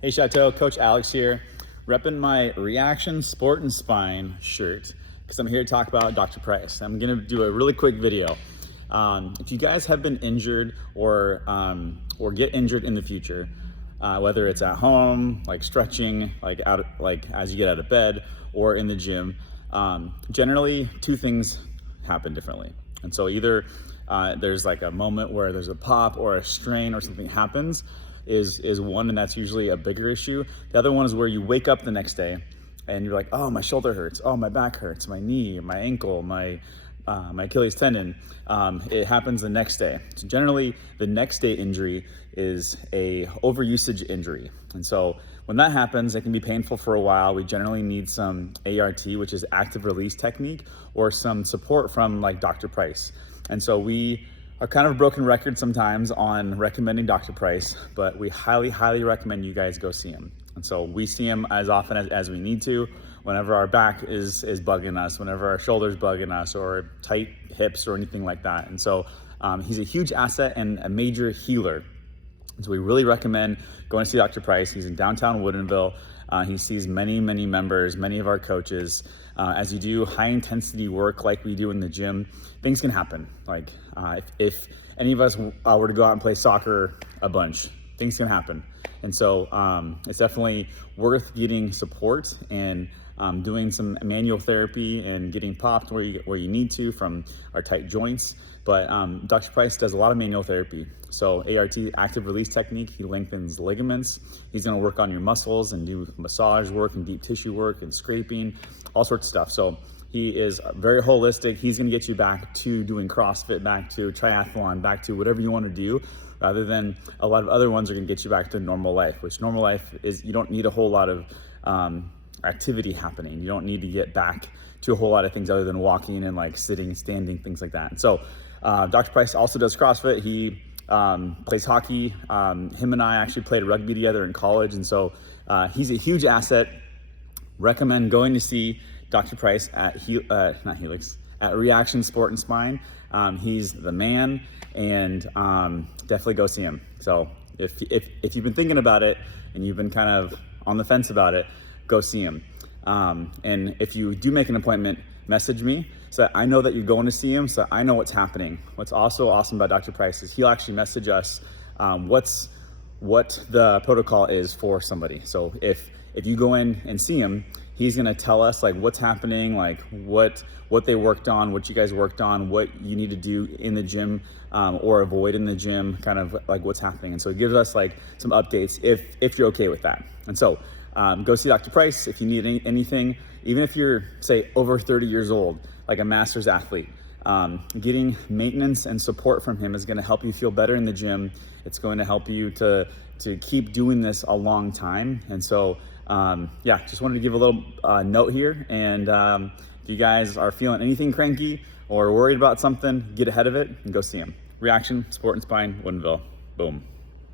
Hey Chateau, Coach Alex here, repping my Re+Action Sport and Spine shirt because I'm here to talk about Dr. Price. I'm going to do a really quick video. If you guys have been injured or get injured in the future, whether it's at home, like stretching, like as you get out of bed, or in the gym, generally two things happen differently. And so either there's like a moment where there's a pop or a strain or something happens is one, and that's usually a bigger issue. The other one is where you wake up the next day and you're like, oh, my shoulder hurts, oh, my back hurts, my knee, my ankle, my Achilles tendon. It happens the next day. So generally the next day injury is a overusage injury. And so when that happens, it can be painful for a while. We generally need some ART, which is active release technique, or some support from like Dr. Price. And so we are kind of a broken record sometimes on recommending Dr. Price, but we highly, highly recommend you guys go see him. And so we see him as often as we need to, whenever our back is bugging us, whenever our shoulder's bugging us, or tight hips or anything like that. And so he's a huge asset and a major healer. And so we really recommend going to see Dr. Price. He's in downtown Woodinville. He sees many, many members, many of our coaches. As you do high intensity work like we do in the gym, things can happen. Like if any of us were to go out and play soccer a bunch, things can happen. And so it's definitely worth getting support and doing some manual therapy and getting popped where you need to from our tight joints. But Dr. Price does a lot of manual therapy. So ART, active release technique, he lengthens ligaments. He's gonna work on your muscles and do massage work and deep tissue work and scraping, all sorts of stuff. So he is very holistic. He's gonna get you back to doing CrossFit, back to triathlon, back to whatever you wanna do, rather than a lot of other ones are gonna get you back to normal life, which normal life is, you don't need a whole lot of activity happening. You don't need to get back to a whole lot of things other than walking and like sitting, standing, things like that. And so Dr. Price also does CrossFit. He plays hockey. Him and I actually played rugby together in college. And so he's a huge asset. Recommend going to see Dr. Price at at Re+Action Sport and Spine. He's the man, and definitely go see him. So if you've been thinking about it and you've been kind of on the fence about it, go see him. And if you do make an appointment, message me so that I know that you're going to see him, so I know what's happening. What's also awesome about Dr. Price is he'll actually message us what the protocol is for somebody. So if you go in and see him, he's gonna tell us like what's happening, like what they worked on, what you guys worked on, what you need to do in the gym or avoid in the gym, kind of like what's happening. And so it gives us like some updates if you're okay with that. And so go see Dr. Price if you need anything, even if you're, say, over 30 years old, like a master's athlete. Getting maintenance and support from him is going to help you feel better in the gym. It's going to help you to keep doing this a long time. And so, yeah, just wanted to give a little note here. And if you guys are feeling anything cranky or worried about something, get ahead of it and go see him. Re+Action Sport and Spine, Woodinville. Boom.